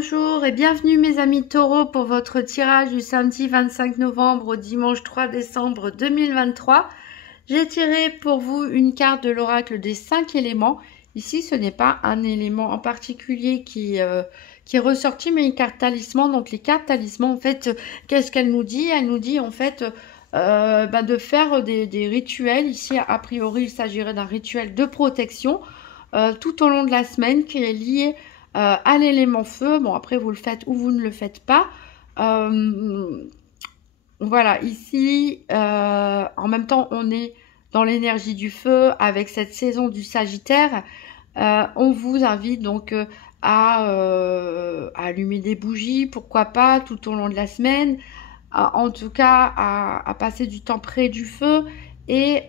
Bonjour et bienvenue mes amis taureaux pour votre tirage du samedi 25 novembre au dimanche 3 décembre 2023. J'ai tiré pour vous une carte de l'oracle des 5 éléments. Ici ce n'est pas un élément en particulier qui est ressorti, mais une carte talisman. Donc les cartes talisman, en fait, qu'est-ce qu'elle nous dit? Elle nous dit en fait de faire des rituels. Ici a priori il s'agirait d'un rituel de protection tout au long de la semaine qui est lié à l'élément feu. Bon, après, vous le faites ou vous ne le faites pas. Voilà, ici, en même temps, on est dans l'énergie du feu avec cette saison du Sagittaire. On vous invite donc à allumer des bougies, pourquoi pas, tout au long de la semaine. En tout cas, à passer du temps près du feu et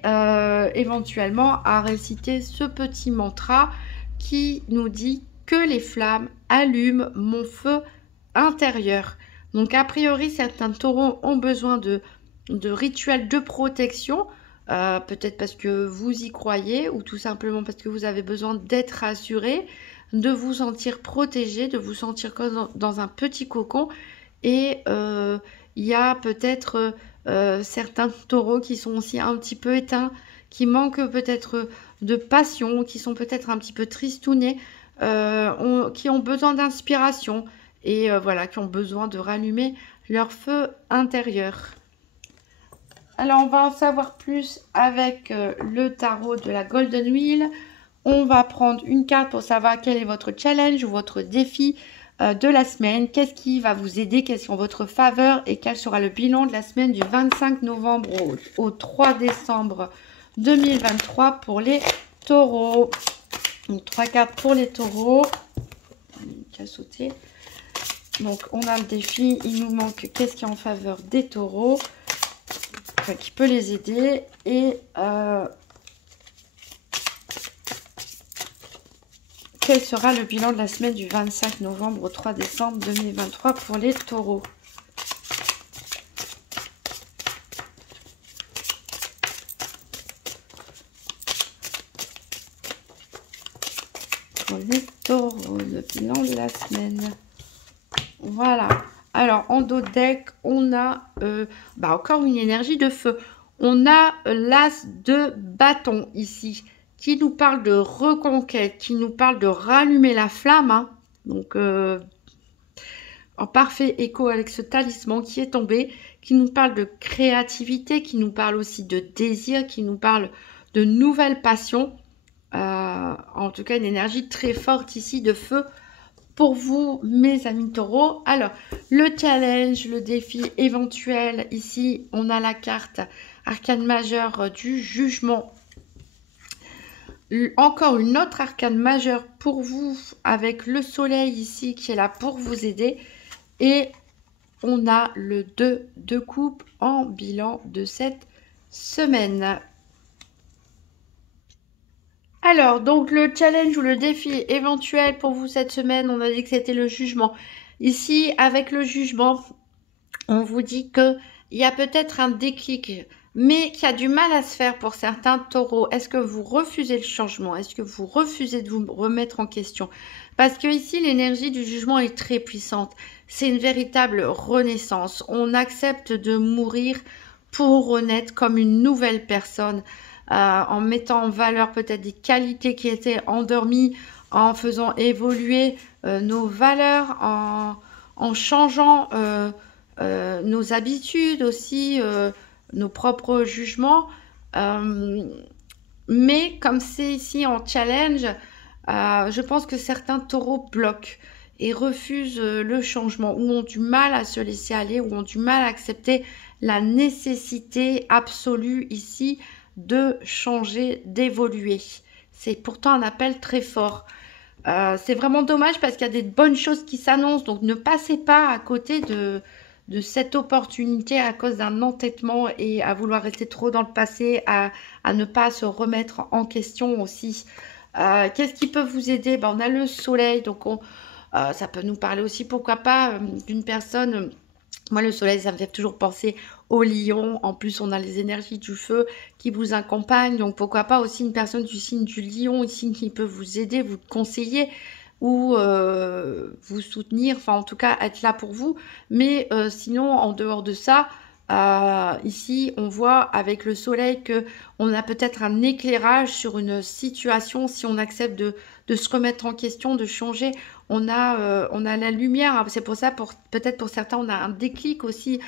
éventuellement à réciter ce petit mantra qui nous dit que les flammes allument mon feu intérieur. Donc a priori certains taureaux ont besoin de rituels de protection, peut-être parce que vous y croyez ou tout simplement parce que vous avez besoin d'être rassuré, de vous sentir protégé, de vous sentir comme dans un petit cocon. Et il y a peut-être certains taureaux qui sont aussi un petit peu éteints, qui manquent peut-être de passion, qui sont peut-être un petit peu tristounés, qui ont besoin d'inspiration et voilà, qui ont besoin de rallumer leur feu intérieur. Alors, on va en savoir plus avec le tarot de la Golden Wheel. On va prendre une carte pour savoir quel est votre challenge ou votre défi de la semaine. Qu'est-ce qui va vous aider, quels sont votre faveur et quel sera le bilan de la semaine du 25 novembre au 3 décembre 2023 pour les taureaux. Donc, 3 cartes pour les taureaux. Qui a sauté. Donc, on a le défi. Il nous manque qu'est-ce qui est en faveur des taureaux, enfin, qui peut les aider. Et quel sera le bilan de la semaine du 25 novembre au 3 décembre 2023 pour les taureaux. Pour les taureaux, le bilan de la semaine. Voilà. Alors, en dos de deck, on a encore une énergie de feu. On a l'as de bâton ici, qui nous parle de reconquête, qui nous parle de rallumer la flamme. Hein. Donc, en parfait écho avec ce talisman qui est tombé, qui nous parle de créativité, qui nous parle aussi de désir, qui nous parle de nouvelles passions. En tout cas, une énergie très forte ici de feu pour vous, mes amis taureaux. Alors, le challenge, le défi éventuel, ici, on a la carte arcane majeure du jugement. Encore une autre arcane majeure pour vous, avec le soleil ici, qui est là pour vous aider. Et on a le 2 de coupe en bilan de cette semaine. Alors, donc le challenge ou le défi éventuel pour vous cette semaine, on a dit que c'était le jugement. Ici, avec le jugement, on vous dit qu'il y a peut-être un déclic, mais qu'il y a du mal à se faire pour certains taureaux. Est-ce que vous refusez le changement? Est-ce que vous refusez de vous remettre en question? Parce que ici, l'énergie du jugement est très puissante. C'est une véritable renaissance. On accepte de mourir pour renaître comme une nouvelle personne. En mettant en valeur peut-être des qualités qui étaient endormies, en faisant évoluer nos valeurs, en changeant nos habitudes aussi, nos propres jugements. Mais comme c'est ici en challenge, je pense que certains taureaux bloquent et refusent le changement, ou ont du mal à se laisser aller, ou ont du mal à accepter la nécessité absolue ici de changer, d'évoluer. C'est pourtant un appel très fort. C'est vraiment dommage parce qu'il y a des bonnes choses qui s'annoncent. Donc ne passez pas à côté de cette opportunité à cause d'un entêtement et à vouloir rester trop dans le passé, à ne pas se remettre en question aussi. Qu'est-ce qui peut vous aider? On a le soleil, donc ça peut nous parler aussi, pourquoi pas, d'une personne. Moi, le soleil, ça me fait toujours penser au lion. En plus, on a les énergies du feu qui vous accompagnent. Donc, pourquoi pas aussi une personne du signe du lion ici qui peut vous aider, vous conseiller. ou vous soutenir, enfin en tout cas être là pour vous. Mais sinon, en dehors de ça, ici on voit avec le soleil que on a peut-être un éclairage sur une situation si on accepte de se remettre en question, de changer. On a la lumière, c'est pour ça, peut-être pour certains, on a un déclic aussi.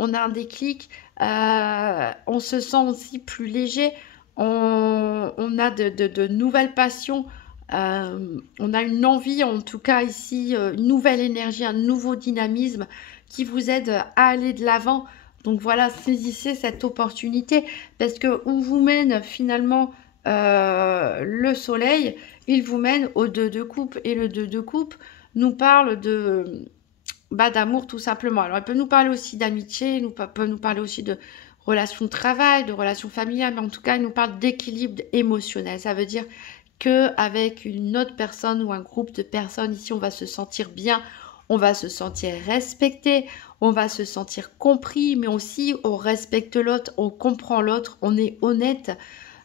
On a un déclic, on se sent aussi plus léger, on a de nouvelles passions, on a une envie, en tout cas ici, une nouvelle énergie, un nouveau dynamisme qui vous aide à aller de l'avant. Donc voilà, saisissez cette opportunité parce que où vous mène finalement le soleil, il vous mène au 2 de coupe et le 2 de coupe nous parle de d'amour tout simplement. Alors, elle peut nous parler aussi d'amitié, peut nous parler aussi de relations de travail, de relations familiales, mais en tout cas, elle nous parle d'équilibre émotionnel. Ça veut dire que avec une autre personne ou un groupe de personnes, ici, on va se sentir bien, on va se sentir respecté, on va se sentir compris, mais aussi on respecte l'autre, on comprend l'autre, on est honnête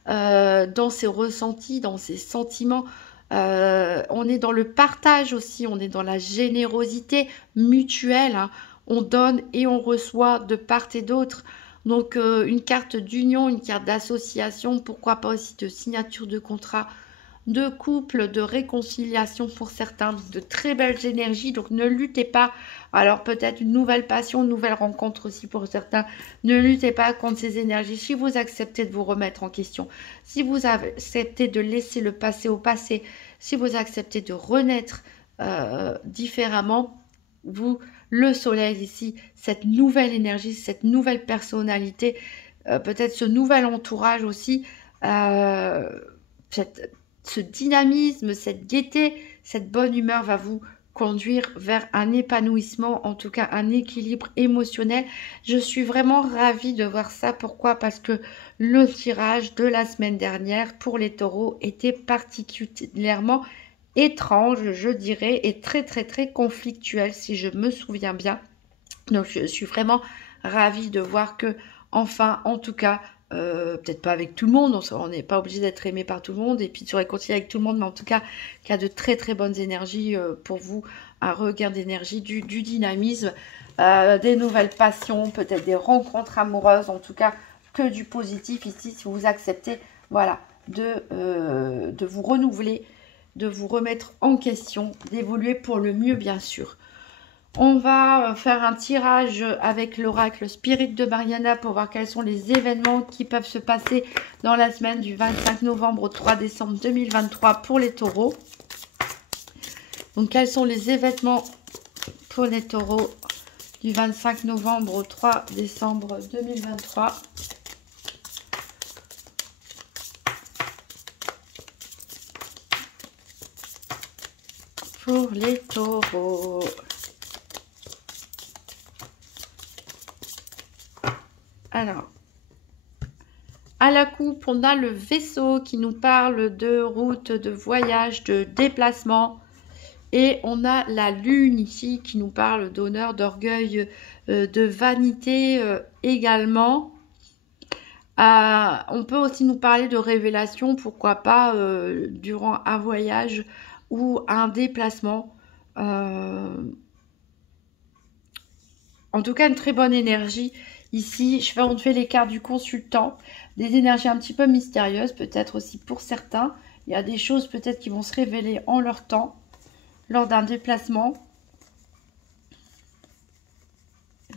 dans ses ressentis, dans ses sentiments. On est dans le partage aussi, on est dans la générosité mutuelle, hein. On donne et on reçoit de part et d'autre. Donc une carte d'union, une carte d'association, pourquoi pas aussi de signature de contrat, de couple, de réconciliation pour certains, de très belles énergies. Donc ne luttez pas. Alors peut-être une nouvelle passion, une nouvelle rencontre aussi pour certains. Ne luttez pas contre ces énergies. Si vous acceptez de vous remettre en question, si vous acceptez de laisser le passé au passé, si vous acceptez de renaître différemment, vous, le soleil ici, cette nouvelle énergie, cette nouvelle personnalité, peut-être ce nouvel entourage aussi, euh, cette ce dynamisme, cette gaieté, cette bonne humeur va vous conduire vers un épanouissement, en tout cas un équilibre émotionnel. Je suis vraiment ravie de voir ça. Pourquoi? Parce que le tirage de la semaine dernière pour les taureaux était particulièrement étrange, je dirais, et très très très conflictuel si je me souviens bien. Donc je suis vraiment ravie de voir que, enfin, en tout cas, peut-être pas avec tout le monde, on n'est pas obligé d'être aimé par tout le monde, et puis de se réconcilier avec tout le monde, mais en tout cas, qu'il y a de très très bonnes énergies pour vous, un regain d'énergie, du dynamisme, des nouvelles passions, peut-être des rencontres amoureuses, en tout cas, que du positif ici, si vous acceptez, voilà, de vous renouveler, de vous remettre en question, d'évoluer pour le mieux, bien sûr. On va faire un tirage avec l'oracle Spirit de Mariana pour voir quels sont les événements qui peuvent se passer dans la semaine du 25 novembre au 3 décembre 2023 pour les taureaux. Donc, quels sont les événements pour les taureaux du 25 novembre au 3 décembre 2023 ? Pour les taureaux. Alors, à la coupe, on a le vaisseau qui nous parle de route, de voyage, de déplacement. Et on a la lune ici qui nous parle d'honneur, d'orgueil, de vanité également. On peut aussi nous parler de révélation, pourquoi pas, durant un voyage ou un déplacement. En tout cas, une très bonne énergie. Ici, on fait les cartes du consultant. Des énergies un petit peu mystérieuses, peut-être aussi pour certains. Il y a des choses peut-être qui vont se révéler en leur temps, lors d'un déplacement.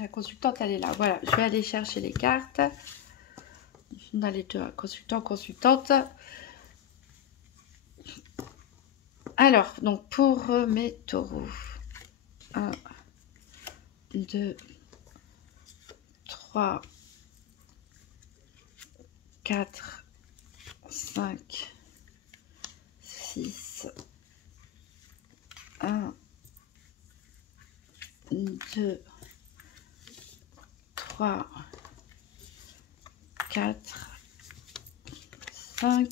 La consultante, elle est là. Voilà, je vais aller chercher les cartes. On a les deux, consultant, consultante. Alors, donc pour mes taureaux. 1, 2, 3, 4, 5, 6, 1, 2, 3, 4, 5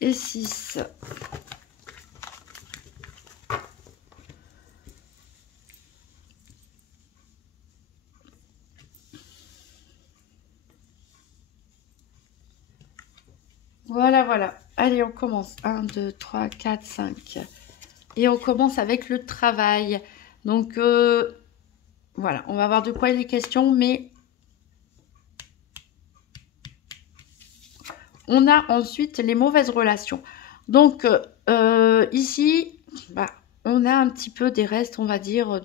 et 6. Voilà, voilà. Allez, on commence. 1, 2, 3, 4, 5. Et on commence avec le travail. Donc, voilà, on va voir de quoi il est question, mais on a ensuite les mauvaises relations. Donc, ici, bah, on a un petit peu des restes, on va dire,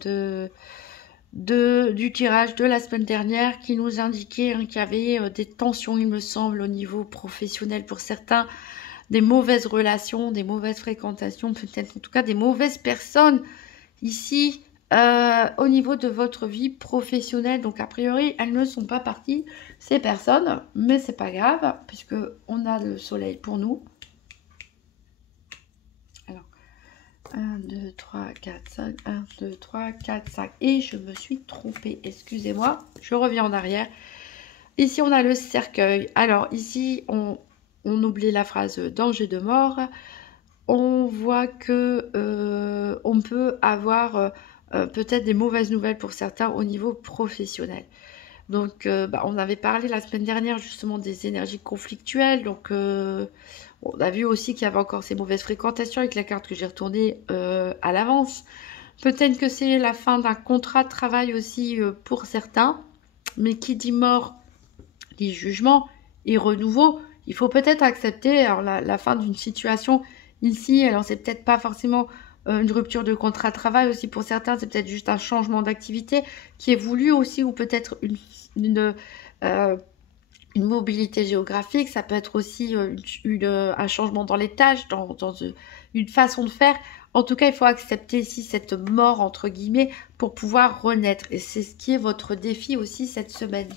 du tirage de la semaine dernière qui nous indiquait qu'il y avait des tensions, il me semble, au niveau professionnel pour certains, des mauvaises relations, des mauvaises fréquentations, peut-être en tout cas des mauvaises personnes ici au niveau de votre vie professionnelle. Donc a priori, elles ne sont pas parties, ces personnes, mais c'est pas grave puisque on a le soleil pour nous. Alors, 1, 2, 3, 4, 5, 1, 2, 3, 4, 5. Et je me suis trompée, excusez-moi, je reviens en arrière. Ici, on a le cercueil. Alors, ici, on oublie la phrase danger de mort. On voit que on peut avoir peut-être des mauvaises nouvelles pour certains au niveau professionnel. Donc, on avait parlé la semaine dernière justement des énergies conflictuelles. Donc, on a vu aussi qu'il y avait encore ces mauvaises fréquentations avec la carte que j'ai retournée à l'avance. Peut-être que c'est la fin d'un contrat de travail aussi pour certains. Mais qui dit mort dit jugement et renouveau. Il faut peut-être accepter alors, la fin d'une situation ici. Alors, c'est peut-être pas forcément une rupture de contrat de travail aussi pour certains. C'est peut-être juste un changement d'activité qui est voulu aussi ou peut-être une mobilité géographique, ça peut être aussi un changement dans les tâches, dans une façon de faire. En tout cas, il faut accepter ici cette mort, entre guillemets, pour pouvoir renaître. Et c'est ce qui est votre défi aussi cette semaine.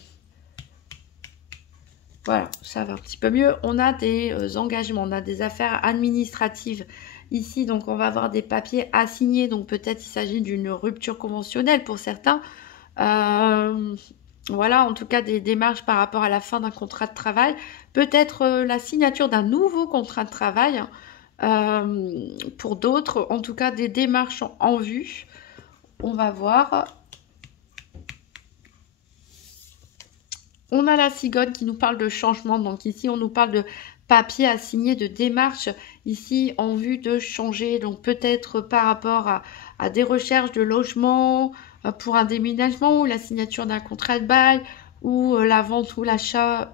Voilà, ça va un petit peu mieux. On a des engagements, on a des affaires administratives ici. Donc, on va avoir des papiers à signer. Donc, peut-être il s'agit d'une rupture conventionnelle pour certains. Voilà, en tout cas des démarches par rapport à la fin d'un contrat de travail. Peut-être la signature d'un nouveau contrat de travail pour d'autres. En tout cas, des démarches en vue. On va voir. On a la cigogne qui nous parle de changement. Donc ici, on nous parle de papier à signer, de démarches ici en vue de changer. Donc peut-être par rapport à des recherches de logement, pour un déménagement ou la signature d'un contrat de bail ou la vente ou l'achat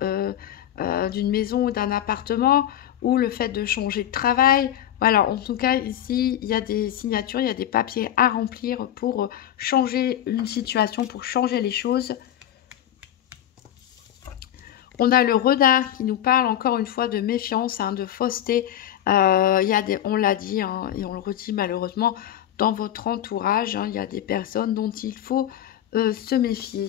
d'une maison ou d'un appartement ou le fait de changer de travail. Voilà, en tout cas ici, il y a des signatures, il y a des papiers à remplir pour changer une situation, pour changer les choses. On a le renard qui nous parle encore une fois de méfiance, de fausseté. On l'a dit et on le redit malheureusement, dans votre entourage, il y a des personnes dont il faut se méfier.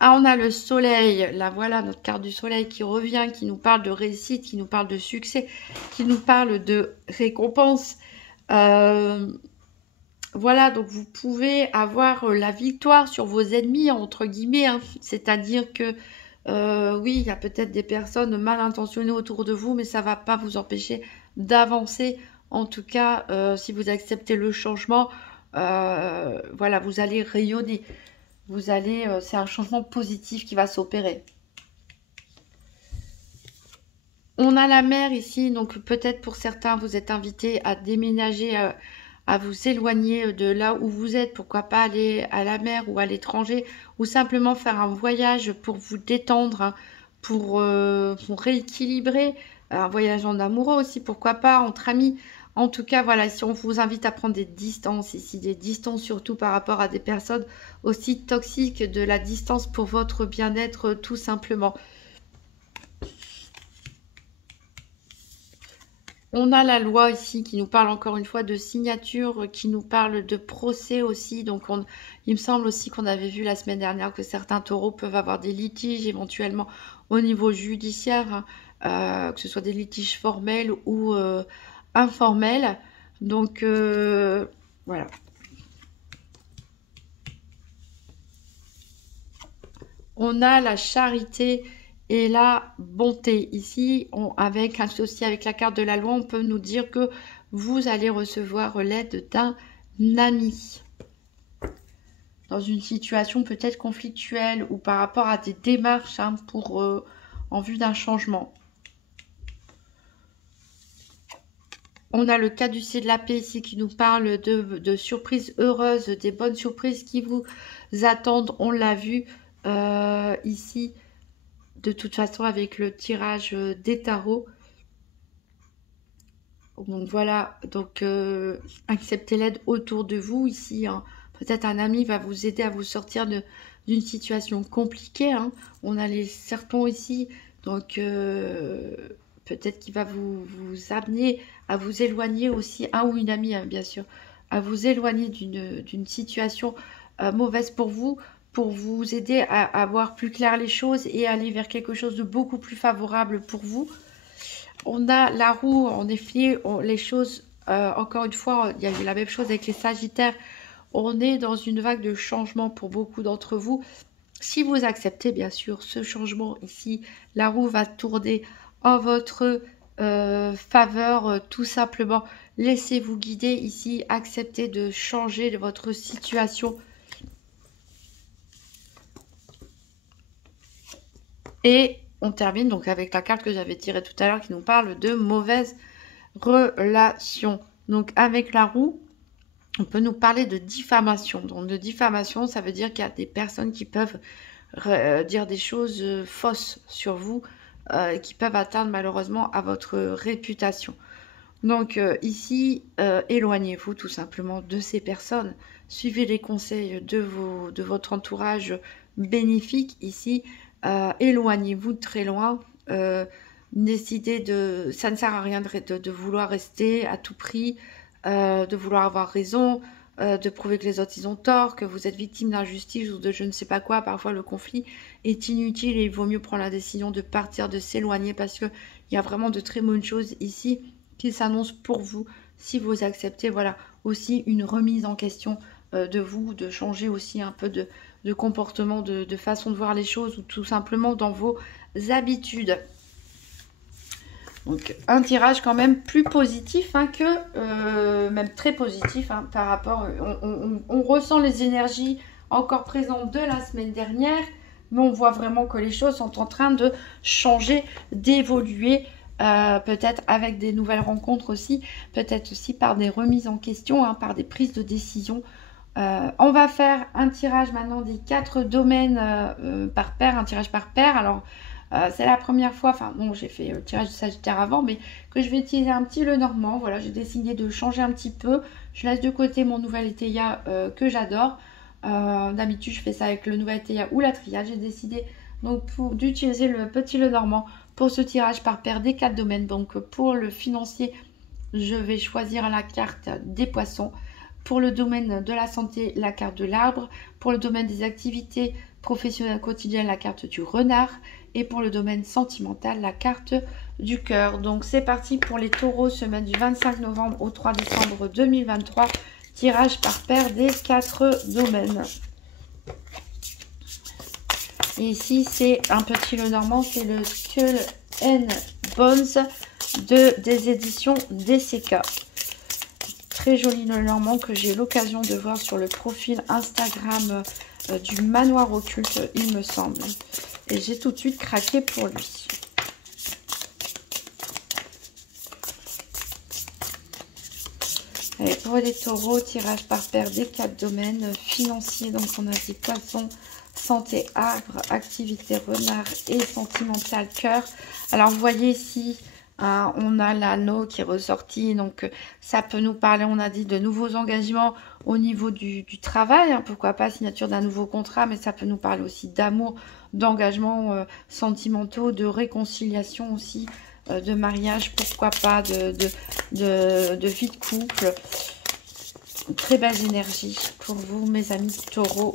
Ah, on a le soleil, là voilà notre carte du soleil qui revient, qui nous parle de réussite, qui nous parle de succès, qui nous parle de récompense. Voilà, donc vous pouvez avoir la victoire sur vos ennemis, entre guillemets. C'est-à-dire que, oui, il y a peut-être des personnes mal intentionnées autour de vous, mais ça ne va pas vous empêcher d'avancer. En tout cas, si vous acceptez le changement, voilà, vous allez rayonner. C'est un changement positif qui va s'opérer. On a la mer ici, donc peut-être pour certains, vous êtes invités à déménager, à vous éloigner de là où vous êtes. Pourquoi pas aller à la mer ou à l'étranger, ou simplement faire un voyage pour vous détendre, pour rééquilibrer. Un voyage en amoureux aussi, pourquoi pas, entre amis. En tout cas, voilà, si on vous invite à prendre des distances ici, des distances surtout par rapport à des personnes aussi toxiques, de la distance pour votre bien-être tout simplement. On a la loi ici qui nous parle encore une fois de signature, qui nous parle de procès aussi. Donc, il me semble aussi qu'on avait vu la semaine dernière que certains taureaux peuvent avoir des litiges éventuellement au niveau judiciaire, que ce soit des litiges formels ou informels. Donc, voilà. On a la charité et la bonté. Ici, associé avec la carte de la loi, on peut nous dire que vous allez recevoir l'aide d'un ami. Dans une situation peut-être conflictuelle ou par rapport à des démarches en vue d'un changement. On a le caducée de la paix ici qui nous parle de surprises heureuses, des bonnes surprises qui vous attendent. On l'a vu ici, de toute façon, avec le tirage des tarots. Donc voilà, donc acceptez l'aide autour de vous ici. Hein. Peut-être un ami va vous aider à vous sortir d'une situation compliquée. Hein. On a les serpents ici, donc peut-être qu'il va vous amener à vous éloigner aussi, un ou une amie hein, bien sûr, à vous éloigner d'une situation mauvaise pour vous aider à voir plus clair les choses et aller vers quelque chose de beaucoup plus favorable pour vous. On a la roue, en effet, les choses, encore une fois, il y a eu la même chose avec les Sagittaires. On est dans une vague de changement pour beaucoup d'entre vous. Si vous acceptez, bien sûr, ce changement ici, la roue va tourner en votre faveur, tout simplement. Laissez-vous guider ici, acceptez de changer de votre situation. Et on termine donc avec la carte que j'avais tirée tout à l'heure qui nous parle de mauvaises relations. Donc avec la roue, on peut nous parler de diffamation. Donc de diffamation, ça veut dire qu'il y a des personnes qui peuvent dire des choses fausses sur vous, qui peuvent atteindre malheureusement à votre réputation. Donc ici, éloignez-vous tout simplement de ces personnes. Suivez les conseils de votre entourage bénéfique ici. Éloignez-vous très loin. Décidez de... Ça ne sert à rien de vouloir rester à tout prix, de vouloir avoir raison, de prouver que les autres ils ont tort, que vous êtes victime d'injustice ou de je ne sais pas quoi. Parfois le conflit est inutile et il vaut mieux prendre la décision de partir, de s'éloigner parce qu'il y a vraiment de très bonnes choses ici qui s'annonce pour vous si vous acceptez voilà aussi une remise en question de vous, de changer aussi un peu de comportement, de façon de voir les choses ou tout simplement dans vos habitudes. Donc un tirage quand même plus positif hein, que même très positif hein, par rapport, on ressent les énergies encore présentes de la semaine dernière, mais on voit vraiment que les choses sont en train de changer, d'évoluer. Peut-être avec des nouvelles rencontres aussi, peut-être aussi par des remises en question, hein, par des prises de décision. On va faire un tirage maintenant des 4 domaines par paire, un tirage par paire. Alors, c'est la première fois, enfin bon, j'ai fait le tirage du Sagittaire avant, mais que je vais utiliser un petit Lenormand. Voilà, j'ai décidé de changer un petit peu. Je laisse de côté mon nouvel Étéia que j'adore. D'habitude, je fais ça avec le nouvel Étéia ou la Triade. J'ai décidé donc d'utiliser le petit Lenormand pour ce tirage par paire des 4 domaines. Donc pour le financier, je vais choisir la carte des poissons. Pour le domaine de la santé, la carte de l'arbre. Pour le domaine des activités professionnelles quotidiennes, la carte du renard. Et pour le domaine sentimental, la carte du cœur. Donc c'est parti pour les taureaux, semaine du 25 novembre au 3 décembre 2023. Tirage par paire des 4 domaines. Et ici, c'est un petit Lenormand, c'est le Skull and Bones des éditions DCK. Très joli Lenormand que j'ai l'occasion de voir sur le profil Instagram du Manoir Occulte, il me semble. Et j'ai tout de suite craqué pour lui. Allez, pour les taureaux, tirage par paire des 4 domaines financiers. Donc, on a dit poisson, santé, arbre, activité, renard et sentimental, cœur. Alors, vous voyez ici, hein, on a l'anneau qui est ressorti. Donc, ça peut nous parler, on a dit, de nouveaux engagements au niveau du travail. Hein, pourquoi pas signature d'un nouveau contrat, mais ça peut nous parler aussi d'amour, d'engagements sentimentaux, de réconciliation aussi. De mariage, pourquoi pas, de vie de couple. Très belle énergie pour vous, mes amis taureaux.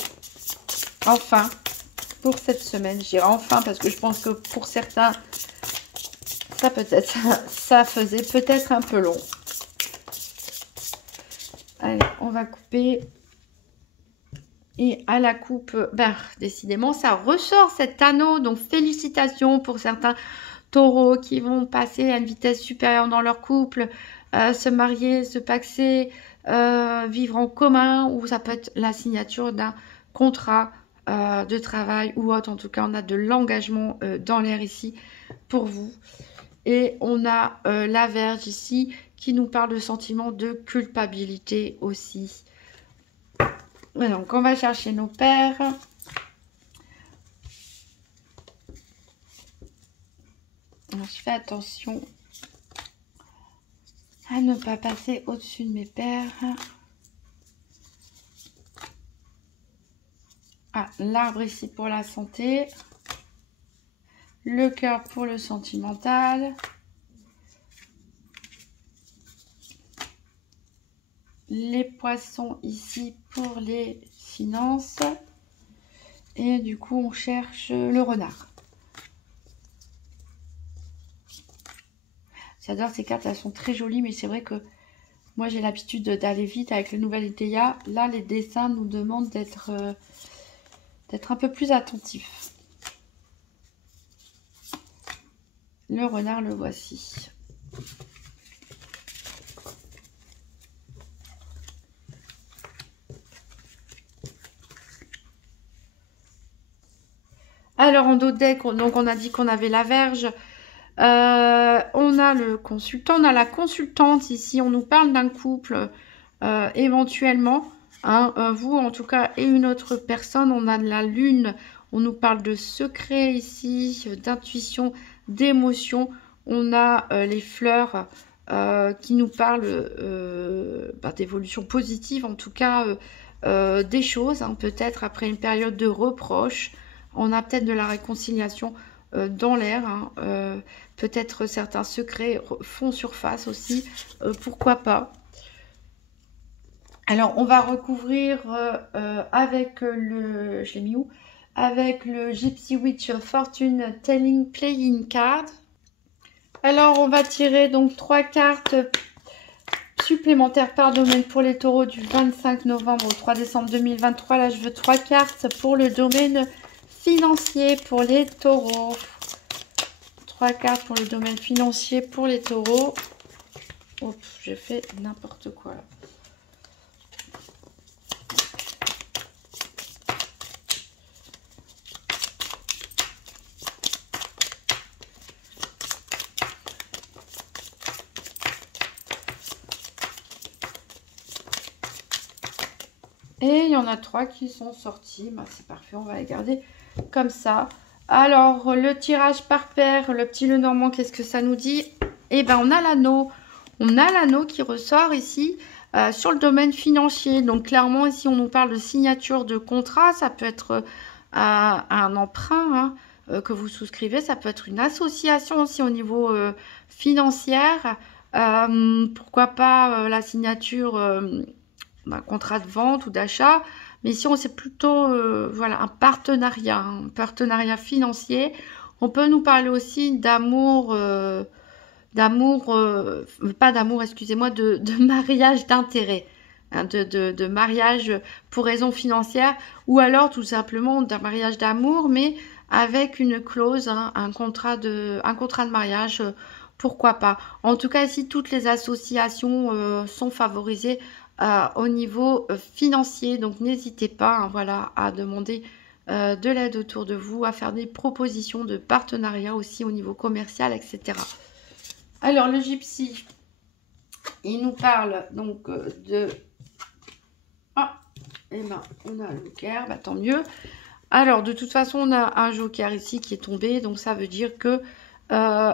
Enfin, pour cette semaine, je dirais enfin parce que je pense que pour certains, ça faisait peut-être un peu long. Allez, on va couper. Et à la coupe, ben, décidément, ça ressort cet anneau. Donc, félicitations pour certains taureaux qui vont passer à une vitesse supérieure dans leur couple, se marier, se paxer, vivre en commun, ou ça peut être la signature d'un contrat de travail ou autre. En tout cas, on a de l'engagement dans l'air ici pour vous. Et on a la Vierge ici qui nous parle de sentiment de culpabilité aussi. Donc, on va chercher nos paires. Alors, je fais attention à ne pas passer au-dessus de mes paires. Ah, l'arbre ici pour la santé. Le cœur pour le sentimental. Les poissons ici pour les finances. Et du coup, on cherche le renard. J'adore ces cartes, elles sont très jolies, mais c'est vrai que moi, j'ai l'habitude d'aller vite avec le nouvel ETIA. Là, les dessins nous demandent d'être un peu plus attentifs. Le renard, le voici. Alors, en dos de deck, donc on a dit qu'on avait la Vierge. On a le consultant, on a la consultante. Ici, on nous parle d'un couple, éventuellement. Hein, vous, en tout cas, et une autre personne. On a de la Lune. On nous parle de secret ici, d'intuition, d'émotion. On a les fleurs qui nous parlent d'évolution positive, en tout cas, des choses. Hein, peut-être après une période de reproche. On a peut-être de la réconciliation dans l'air. Hein, peut-être certains secrets font surface aussi. Pourquoi pas. Alors, on va recouvrir avec le... Je l'ai mis où? Avec le Gypsy Witch Fortune Telling Playing Card. Alors, on va tirer donc 3 cartes supplémentaires par domaine pour les taureaux du 25 novembre au 3 décembre 2023. Là, je veux 3 cartes pour le domaine financier pour les taureaux. 3 cartes pour le domaine financier pour les taureaux. Oups, j'ai fait n'importe quoi là. Et il y en a 3 qui sont sortis. Bah, c'est parfait, on va les garder comme ça. Alors, le tirage par paire, le petit Lenormand, qu'est-ce que ça nous dit? Eh bien, on a l'anneau. On a l'anneau qui ressort ici sur le domaine financier. Donc, clairement, ici, on nous parle de signature de contrat. Ça peut être un emprunt que vous souscrivez. Ça peut être une association aussi au niveau financier. Pourquoi pas la signature d'un contrat de vente ou d'achat. Mais ici, on sait plutôt voilà, un partenariat financier. On peut nous parler aussi d'amour, pas d'amour, excusez-moi, de mariage d'intérêt, hein, de mariage pour raison financière, ou alors tout simplement d'un mariage d'amour, mais avec une clause, hein, un contrat de mariage, pourquoi pas. En tout cas, ici, toutes les associations sont favorisées au niveau financier, donc n'hésitez pas hein, voilà, à demander de l'aide autour de vous, à faire des propositions de partenariat aussi au niveau commercial, etc. Alors le gypsy, il nous parle donc de... Ah, et ben on a un joker, bah, tant mieux. Alors de toute façon on a un joker ici qui est tombé, donc ça veut dire que...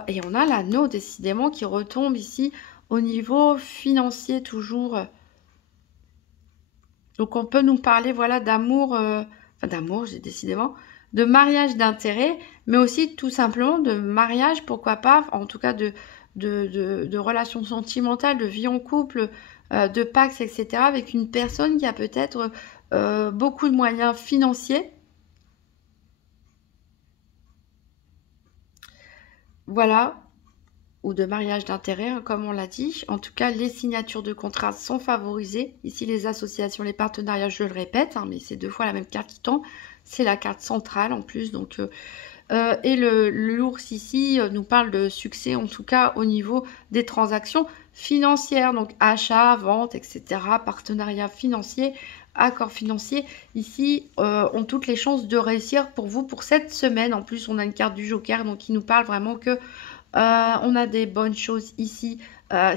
et on a l'anneau décidément qui retombe ici au niveau financier toujours... Donc, on peut nous parler, voilà, d'amour, j'ai décidément, de mariage d'intérêt, mais aussi tout simplement de mariage, pourquoi pas, en tout cas de relations sentimentales, de vie en couple, de pax, etc., avec une personne qui a peut-être beaucoup de moyens financiers. Voilà. Ou de mariage d'intérêt, hein, comme on l'a dit. En tout cas, les signatures de contrat sont favorisées. Ici, les associations, les partenariats, je le répète, hein, mais c'est 2 fois la même carte qui tombe. C'est la carte centrale en plus. Donc, et l'ours ici nous parle de succès, en tout cas au niveau des transactions financières. Donc, achat, vente, etc. Partenariat financier, accord financier. Ici, ont toutes les chances de réussir pour vous pour cette semaine. En plus, on a une carte du joker, donc qui nous parle vraiment que On a des bonnes choses ici.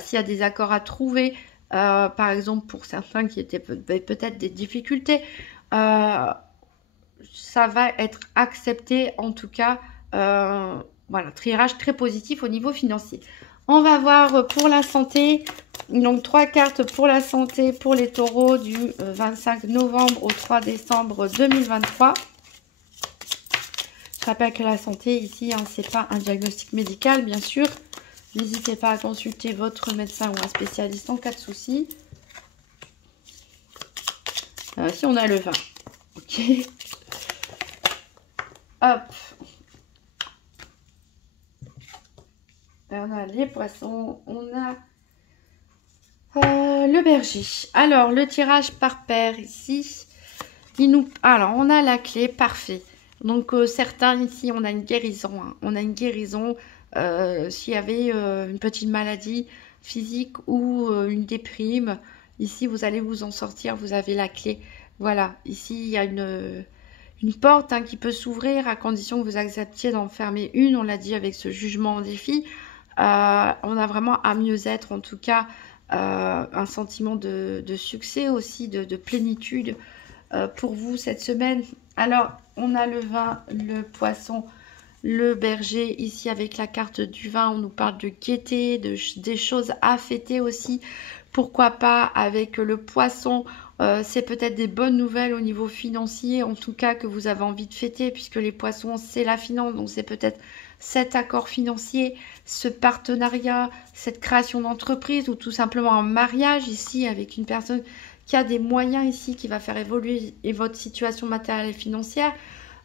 S'il y a des accords à trouver, par exemple pour certains qui étaient peut-être des difficultés, ça va être accepté en tout cas. Voilà, tirage très positif au niveau financier. On va voir pour la santé. Donc 3 cartes pour la santé pour les taureaux du 25 novembre au 3 décembre 2023. Je rappelle que la santé ici, hein, c'est pas un diagnostic médical, bien sûr. N'hésitez pas à consulter votre médecin ou un spécialiste en cas de souci. Si on a le 20. Ok. Hop. On a les poissons. On a le berger. Alors, le tirage par paire ici. Alors, on a la clé. Parfait. Donc, certains ici, on a une guérison. Hein. On a une guérison. S'il y avait une petite maladie physique ou une déprime, ici, vous allez vous en sortir. Vous avez la clé. Voilà. Ici, il y a une porte hein, qui peut s'ouvrir à condition que vous acceptiez d'en fermer une. On l'a dit avec ce jugement en défi. On a vraiment un mieux-être, en tout cas, un sentiment de succès aussi, de plénitude pour vous cette semaine. Alors, on a le vin, le poisson, le berger. Ici, avec la carte du vin, on nous parle de gaieté, des choses à fêter aussi. Pourquoi pas avec le poisson, c'est peut-être des bonnes nouvelles au niveau financier, en tout cas que vous avez envie de fêter, puisque les poissons, c'est la finance, donc c'est peut-être cet accord financier, ce partenariat, cette création d'entreprise, ou tout simplement un mariage ici avec une personne qui a des moyens ici, qui va faire évoluer votre situation matérielle et financière.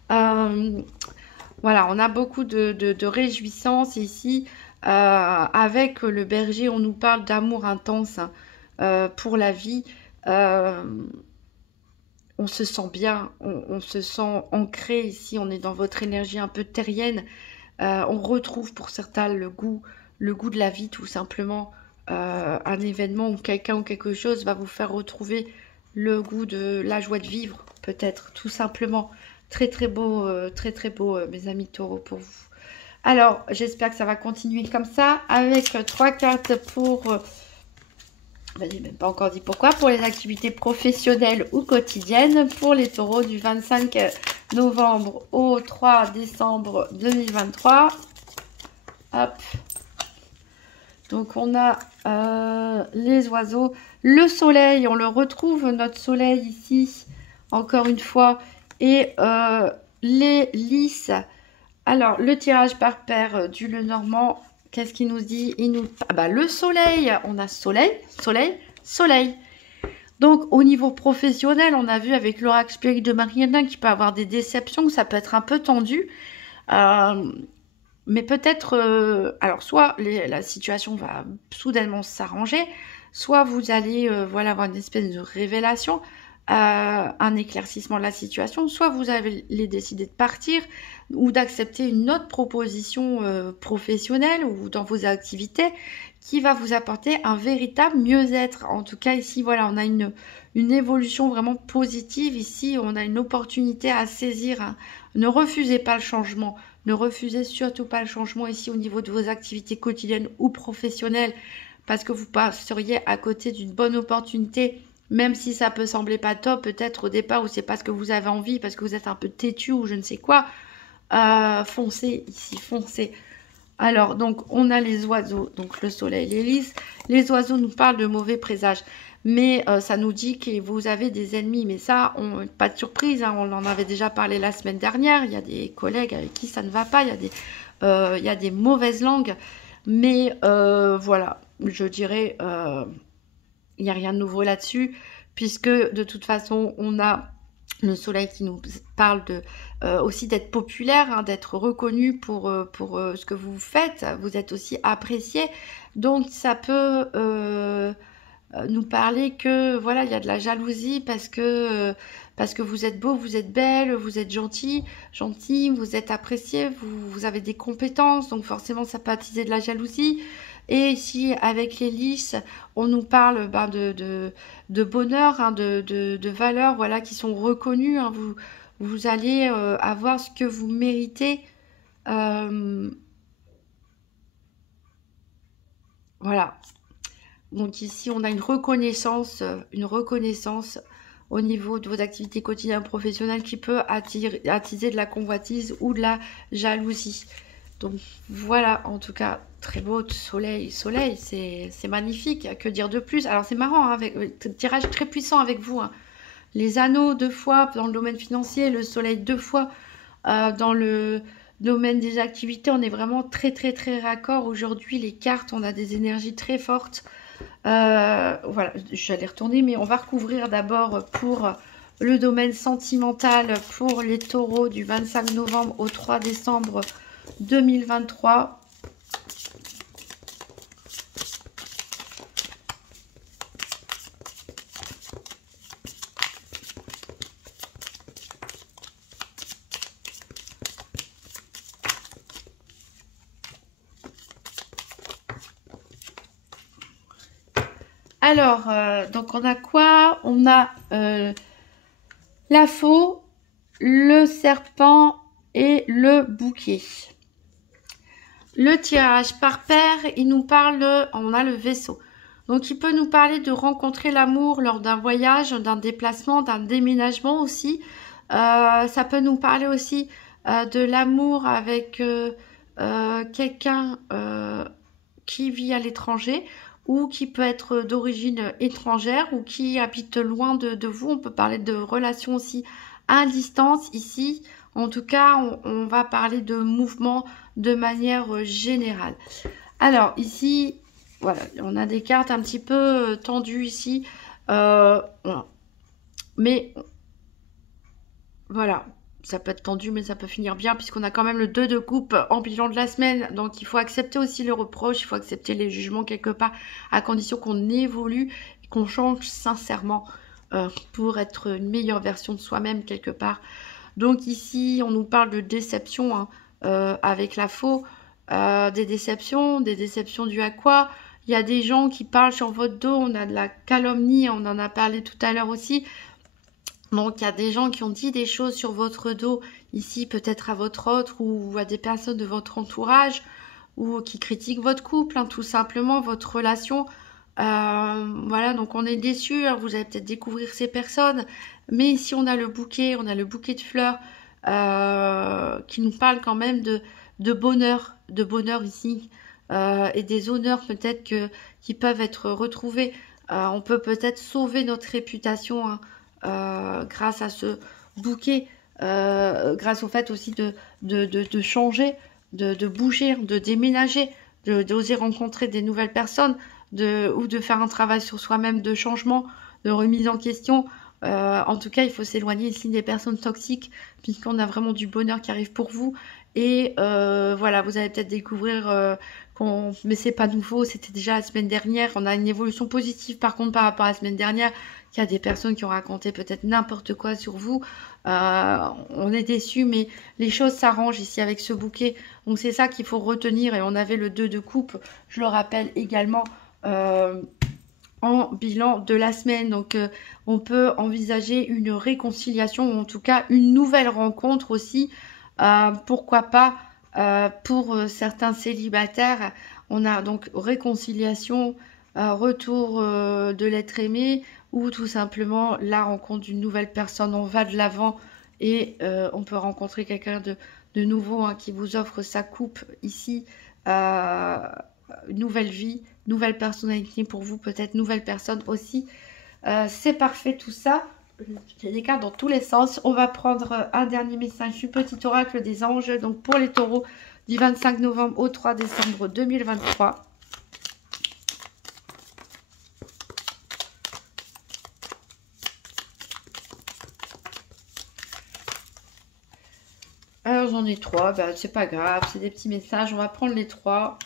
Voilà, on a beaucoup de réjouissance ici. Avec le berger, on nous parle d'amour intense hein, pour la vie. On se sent bien, on se sent ancré ici, on est dans votre énergie un peu terrienne. On retrouve pour certains le goût de la vie tout simplement. Un événement ou quelqu'un ou quelque chose va vous faire retrouver le goût de la joie de vivre, peut-être, tout simplement. Très très beau, mes amis taureaux, pour vous. Alors, j'espère que ça va continuer comme ça, avec 3 cartes pour... j'ai même pas encore dit pourquoi, pour les activités professionnelles ou quotidiennes, pour les taureaux du 25 novembre au 3 décembre 2023. Hop. Donc, on a les oiseaux. Le soleil, on le retrouve, notre soleil ici, encore une fois. Et les lys. Alors, le tirage par paire du Lenormand, qu'est-ce qu'il nous dit? Le soleil, on a soleil, soleil, soleil. Donc, au niveau professionnel, on a vu avec l'oracle Spirit de Mariana qu'il peut avoir des déceptions, ça peut être un peu tendu. Mais peut-être, alors soit la situation va soudainement s'arranger, soit vous allez avoir une espèce de révélation, un éclaircissement de la situation, soit vous allez décider de partir ou d'accepter une autre proposition professionnelle ou dans vos activités qui va vous apporter un véritable mieux-être. En tout cas, ici, voilà, on a une évolution vraiment positive. Ici, on a une opportunité à saisir. Hein. Ne refusez pas le changement. Ne refusez surtout pas le changement ici au niveau de vos activités quotidiennes ou professionnelles parce que vous passeriez à côté d'une bonne opportunité, même si ça peut sembler pas top peut-être au départ ou c'est pas ce que vous avez envie parce que vous êtes un peu têtu ou je ne sais quoi. Foncez ici, foncez. Alors, donc, on a les oiseaux, donc le soleil, les lys. Les oiseaux nous parlent de mauvais présages. Mais ça nous dit que vous avez des ennemis. Mais ça, pas de surprise, hein, on en avait déjà parlé la semaine dernière. Il y a des collègues avec qui ça ne va pas. Il y a des mauvaises langues. Mais voilà, je dirais, il n'y a rien de nouveau là-dessus. Puisque de toute façon, on a le soleil qui nous parle aussi d'être populaire, hein, d'être reconnu pour ce que vous faites. Vous êtes aussi apprécié. Donc, ça peut nous parler que, voilà, il y a de la jalousie parce que vous êtes beau, vous êtes belle, vous êtes gentil, vous êtes apprécié, vous avez des compétences. Donc, forcément, ça peut attiser de la jalousie. Et ici, avec les lys, on nous parle de bonheur, hein, de valeurs, voilà, qui sont reconnues. Hein. Vous allez avoir ce que vous méritez. Voilà. Donc ici, on a une reconnaissance au niveau de vos activités quotidiennes professionnelles qui peut attiser de la convoitise ou de la jalousie. Donc voilà, en tout cas, très beau soleil, c'est magnifique. Que dire de plus? Alors c'est marrant, hein, avec un tirage très puissant avec vous, hein. Les anneaux 2 fois dans le domaine financier, le soleil 2 fois dans le domaine des activités. On est vraiment très très très raccord aujourd'hui. Les cartes, on a des énergies très fortes. Voilà, j'allais retourner, mais on va recouvrir d'abord pour le domaine sentimental pour les taureaux du 25 novembre au 3 décembre 2023. Alors, donc on a quoi? On a la faux, le serpent et le bouquet. Le tirage par paire, il nous parle, on a le vaisseau. Donc il peut nous parler de rencontrer l'amour lors d'un voyage, d'un déplacement, d'un déménagement aussi. Ça peut nous parler aussi de l'amour avec quelqu'un qui vit à l'étranger ou qui peut être d'origine étrangère ou qui habite loin de vous. On peut parler de relations aussi à distance ici. En tout cas, on va parler de mouvement de manière générale. Alors ici, voilà, on a des cartes un petit peu tendues ici. Voilà. Mais voilà, ça peut être tendu, mais ça peut finir bien puisqu'on a quand même le 2 de coupe en bilan de la semaine. Donc il faut accepter aussi le reproche, il faut accepter les jugements quelque part, à condition qu'on évolue, qu'on change sincèrement pour être une meilleure version de soi-même quelque part. Donc ici, on nous parle de déception, hein, avec la faux, des déceptions dues à quoi? Il y a des gens qui parlent sur votre dos, on a de la calomnie, on en a parlé tout à l'heure aussi. Donc il y a des gens qui ont dit des choses sur votre dos, ici peut-être à votre autre ou à des personnes de votre entourage, ou qui critiquent votre couple, hein, tout simplement, votre relation. Voilà, donc on est déçus, hein, vous allez peut-être découvrir ces personnes, mais ici on a le bouquet de fleurs qui nous parle quand même de bonheur ici, et des honneurs peut-être qui peuvent être retrouvés. On peut peut-être sauver notre réputation, hein, grâce à ce bouquet, grâce au fait aussi de changer, de bouger, de déménager, d'oser rencontrer des nouvelles personnes, ou de faire un travail sur soi-même de changement, de remise en question. En tout cas, il faut s'éloigner ici des personnes toxiques, puisqu'on a vraiment du bonheur qui arrive pour vous. Et voilà, vous allez peut-être découvrir mais c'est pas nouveau, c'était déjà la semaine dernière. On a une évolution positive par contre par rapport à la semaine dernière. Il y a des personnes qui ont raconté peut-être n'importe quoi sur vous. On est déçus, mais les choses s'arrangent ici avec ce bouquet. Donc c'est ça qu'il faut retenir. Et on avait le 2 de coupe, je le rappelle également, en bilan de la semaine. Donc on peut envisager une réconciliation, ou en tout cas une nouvelle rencontre aussi. Pourquoi pas pour certains célibataires. On a donc réconciliation, retour de l'être aimé, ou tout simplement la rencontre d'une nouvelle personne. On va de l'avant et on peut rencontrer quelqu'un de nouveau, hein, qui vous offre sa coupe ici. Nouvelle vie, nouvelle personnalité pour vous, peut-être nouvelle personne aussi. C'est parfait tout ça. J'ai des cartes dans tous les sens. On va prendre un dernier message du petit oracle des anges. Donc pour les taureaux du 25 novembre au 3 décembre 2023. Alors j'en ai 3, bah, c'est pas grave, c'est des petits messages, on va prendre les 3.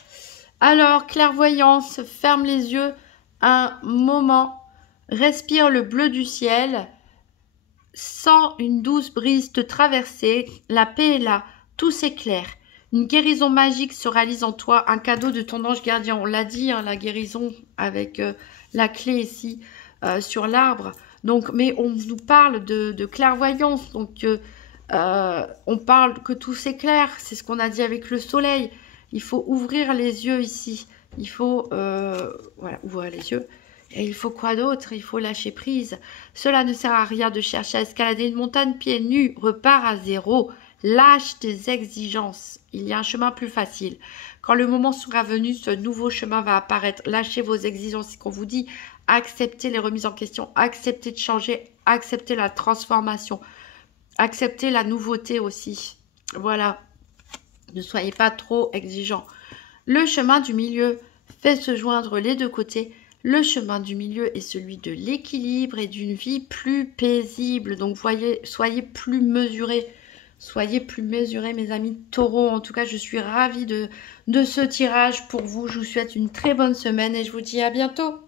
Alors, clairvoyance, ferme les yeux un moment, respire le bleu du ciel, sens une douce brise te traverser, la paix est là, tout s'éclaire. Une guérison magique se réalise en toi, un cadeau de ton ange gardien. On l'a dit, hein, la guérison avec la clé ici sur l'arbre. Donc, mais on nous parle de clairvoyance, donc on parle que tout s'éclaire, c'est ce qu'on a dit avec le soleil. Il faut ouvrir les yeux ici. Il faut, voilà, ouvrir les yeux. Et il faut quoi d'autre? Il faut lâcher prise. Cela ne sert à rien de chercher à escalader une montagne pieds nus. Repars à zéro. Lâche tes exigences. Il y a un chemin plus facile. Quand le moment sera venu, ce nouveau chemin va apparaître. Lâchez vos exigences. C'est qu'on vous dit, acceptez les remises en question, acceptez de changer, acceptez la transformation, acceptez la nouveauté aussi. Voilà. Ne soyez pas trop exigeants. Le chemin du milieu fait se joindre les deux côtés. Le chemin du milieu est celui de l'équilibre et d'une vie plus paisible. Donc, voyez, soyez plus mesurés. Soyez plus mesurés, mes amis taureaux. En tout cas, je suis ravie de ce tirage pour vous. Je vous souhaite une très bonne semaine et je vous dis à bientôt.